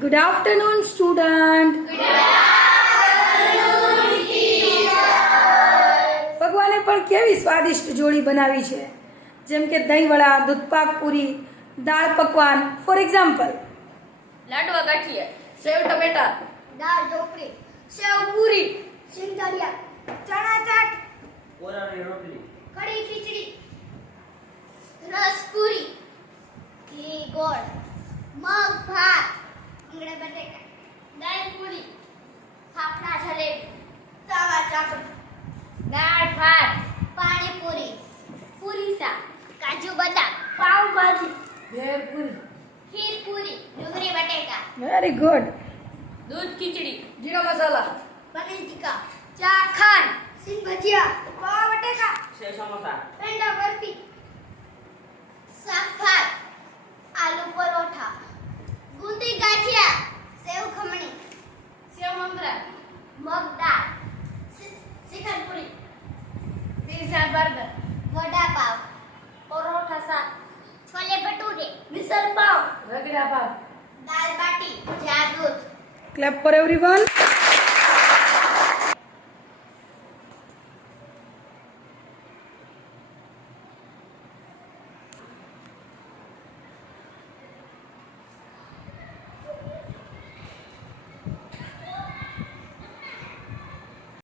Good afternoon, student. ભગવાને પણ કેવી સ્વાદિષ્ટ જોડી બનાવી છે, જેમ કે દહીંવડા, દૂધપાક પૂરી, દાળ પકવાન. ફોર એક્ઝામ્પલ, લાડવા ગાંઠિયા, સેવ ટમેટા, દાળ ઢોકળી, સેવ પૂરી, સિંગદાળિયા, ચણા ચાટ, કોરાની રોટલી, કઢી ખીચડી, રસ પૂરી, ઘી ગોળ, મગ ભાત, રીંગણા બટેકા, દાળ પૂરી, ફાફડા જલેબી, સાવા ચાપડી, દાળ ભાત, પાણીપુરી, પૂરી શાક, કાજુ બદામ, પાવ ભાજી, ભેળ પૂરી. ખીર પૂરી, ડુંગળી બટેકા, વેરી ગુડ. દૂધ ખીચડી, જીરા મસાલા, પનીર ટીકા, ચા ખાંડ, સિંગ ભજીયા, પાવ બટેકા, સેવ સમોસા, પેંડા બરફી, શાક ભાત, આલુ પરોઠા, ગુંદી ગાંઠિયા, સેવ ખમણી, સેવ મમરા, મગ દાળ, શ્રીખંડ પીઝા બર્ગર, વડા પાવ, પરોઠા શાક, છોલે ભટુરે, મિસળ પાવ, રગડા પાવ. દાલ બાટી, ચા દૂધ. Clap for everyone.